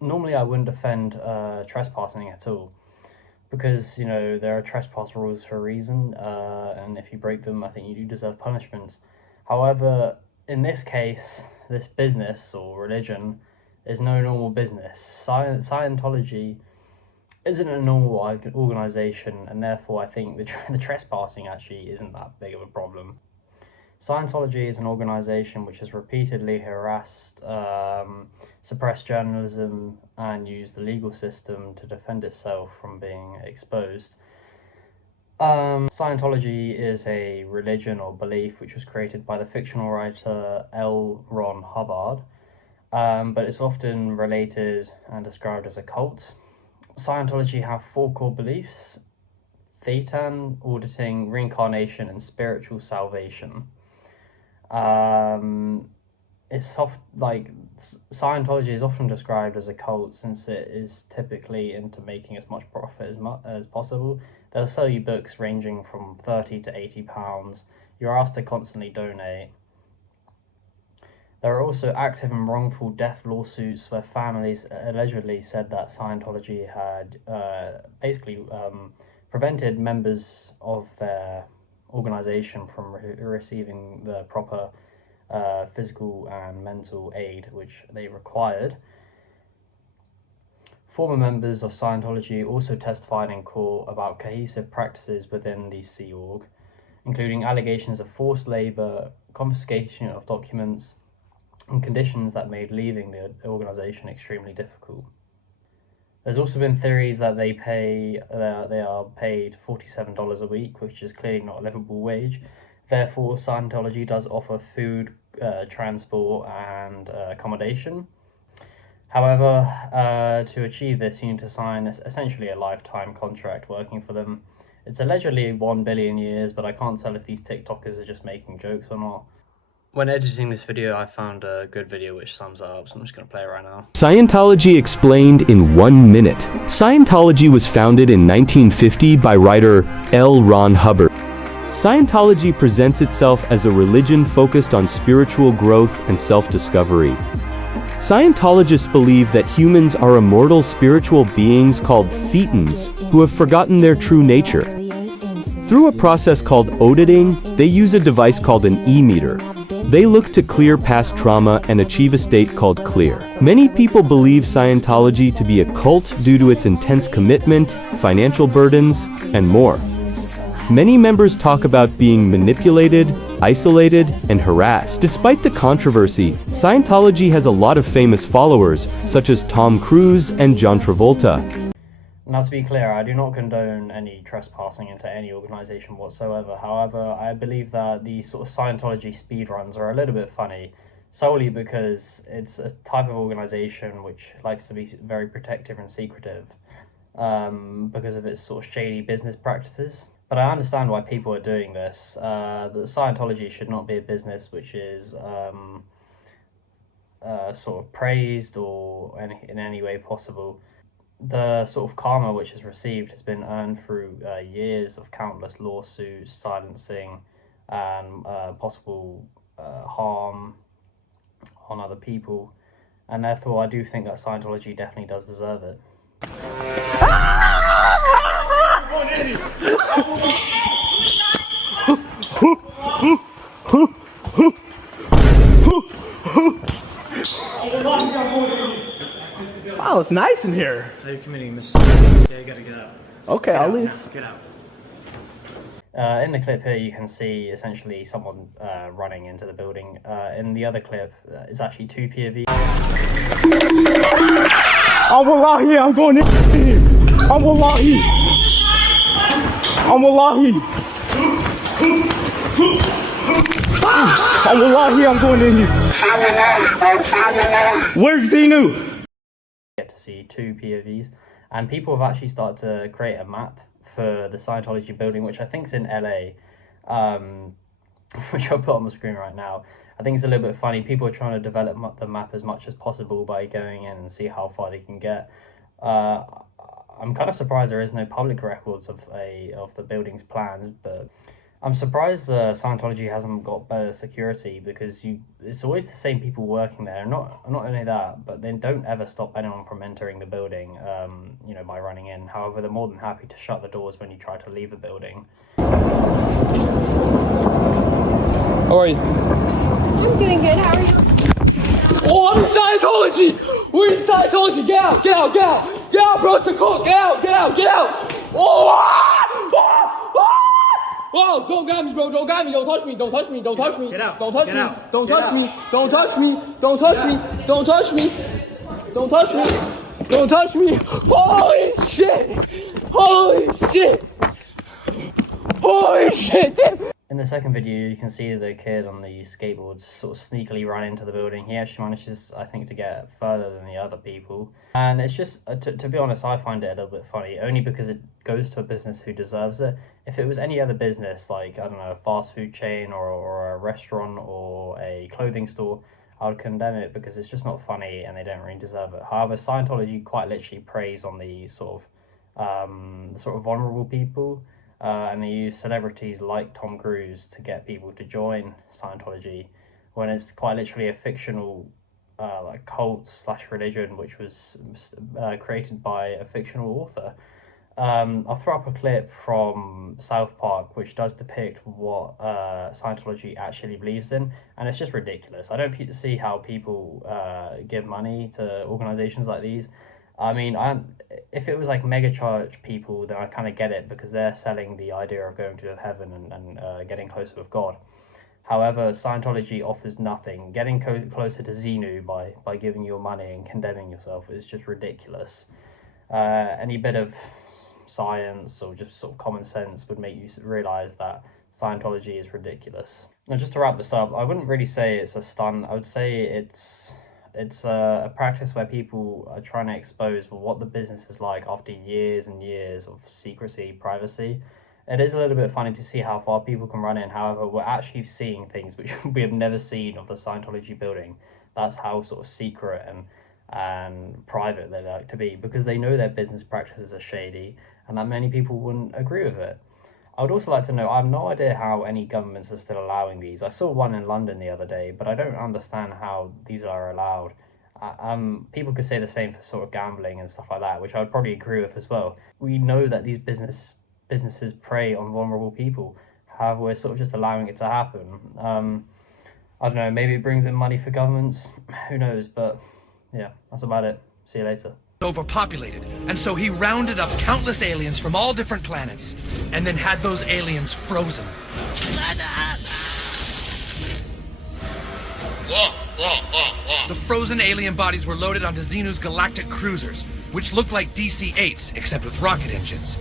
normally I wouldn't defend trespassing at all because, there are trespass rules for a reason, and if you break them, I think you do deserve punishments. However, in this case, this business or religion is no normal business. Scientology isn't a normal organization, and therefore I think the trespassing actually isn't that big of a problem. Scientology is an organization which has repeatedly harassed, suppressed journalism, and used the legal system to defend itself from being exposed. Scientology is a religion or belief which was created by the fictional writer L. Ron Hubbard, but it's often related and described as a cult. Scientology have four core beliefs: Thetan, auditing, reincarnation, and spiritual salvation. Um, it's soft like Scientology is often described as a cult since it is typically into making as much profit as possible. They'll sell you books ranging from 30 to £80. You're asked to constantly donate. There are also active and wrongful death lawsuits where families allegedly said that Scientology had basically prevented members of their organization from receiving the proper physical and mental aid which they required. Former members of Scientology also testified in court about cohesive practices within the Sea Org, including allegations of forced labor, confiscation of documents, and conditions that made leaving the organization extremely difficult. There's also been theories that they are paid $47 a week, which is clearly not a livable wage. Therefore, Scientology does offer food, transport, and accommodation. However, to achieve this, you need to sign essentially a lifetime contract working for them. It's allegedly 1 billion years, but I can't tell if these TikTokers are just making jokes or not. When editing this video, I found a good video which sums it up, so I'm just going to play it right now. Scientology explained in 1 minute. Scientology was founded in 1950 by writer L. Ron Hubbard. Scientology presents itself as a religion focused on spiritual growth and self-discovery. Scientologists believe that humans are immortal spiritual beings called Thetans who have forgotten their true nature. Through a process called auditing, they use a device called an e-meter. They look to clear past trauma and achieve a state called clear. Many people believe Scientology to be a cult due to its intense commitment, financial burdens, and more. Many members talk about being manipulated, isolated, and harassed. Despite the controversy, Scientology has a lot of famous followers, such as Tom Cruise and John Travolta. Now, to be clear, I do not condone any trespassing into any organization whatsoever. However, I believe that the sort of Scientology speedruns are a little bit funny, solely because it's a type of organization which likes to be very protective and secretive, because of its sort of shady business practices. But I understand why people are doing this. That Scientology should not be a business which is sort of praised or in any way possible. The sort of karma which is received has been earned through years of countless lawsuits, silencing, and possible harm on other people, and therefore I do think that Scientology definitely does deserve it. Wow, it's nice in here. How are you committing, Mr. Yeah, you gotta get out. Okay, I'll leave. Get out. In the clip here, you can see essentially someone running into the building. In the other clip, it's actually two POVs. I'm wallahi, I'm going in. I'm wallahi. I'm wallahi. I'm wallahi, I'm going in here. Where's Xenu? Get to see two POVs, and people have actually started to create a map for the Scientology building, which I think is in LA, which I'll put on the screen right now. I think it's a little bit funny. People are trying to develop the map as much as possible by going in and see how far they can get. I'm kind of surprised there is no public records of the building's plans, but I'm surprised Scientology hasn't got better security because it's always the same people working there. Not only that, but they don't ever stop anyone from entering the building, by running in. However, they're more than happy to shut the doors when you try to leave the building. How are you? I'm doing good. How are you? Oh, I'm in Scientology! We're in Scientology! Get out! Get out! Get out! Get out, bro! It's a cult! Get out! Get out! Get out! Oh! Oh! Don't got me, bro! Don't got me! Don't touch me! Don't touch me! Don't touch me! Get out. Don't touch Get me! out. Don't Get touch out. me! Don't touch me! Don't touch me! Don't touch me! Don't touch me! Don't touch me! Holy shit! Holy shit! Holy shit! In the second video, you can see the kid on the skateboard sort of sneakily run into the building. He actually manages, I think, to get further than the other people. And it's just, to be honest, I find it a little bit funny, only because it goes to a business who deserves it. If it was any other business, like, I don't know, a fast food chain or a restaurant or a clothing store, I would condemn it because it's just not funny and they don't really deserve it. However, Scientology quite literally preys on the sort of vulnerable people. And they use celebrities like Tom Cruise to get people to join Scientology, when it's quite literally a fictional like cult/religion which was created by a fictional author. I'll throw up a clip from South Park which does depict what Scientology actually believes in, and it's just ridiculous. I don't see how people give money to organizations like these. I mean, if it was like mega church people, then I kind of get it because they're selling the idea of going to heaven and getting closer with God. However, Scientology offers nothing. Getting closer to Xenu by giving your money and condemning yourself is just ridiculous. Any bit of science or just sort of common sense would make you realize that Scientology is ridiculous. Now, just to wrap this up, I wouldn't really say it's a stunt. I would say it's a practice where people are trying to expose what the business is like after years and years of secrecy, privacy. It is a little bit funny to see how far people can run in. However, we're actually seeing things which we have never seen of the Scientology building. That's how sort of secret and private they like to be, because they know their business practices are shady and that many people wouldn't agree with it. I would also like to know, I have no idea how any governments are still allowing these. I saw one in London the other day, but I don't understand how these are allowed. People could say the same for sort of gambling and stuff like that, which I would probably agree with as well. We know that these businesses prey on vulnerable people. However, we're sort of just allowing it to happen. I don't know, maybe it brings in money for governments. Who knows? But yeah, that's about it. See you later. Overpopulated, and so he rounded up countless aliens from all different planets, and then had those aliens frozen. The frozen alien bodies were loaded onto Xenu's galactic cruisers, which looked like DC-8s, except with rocket engines.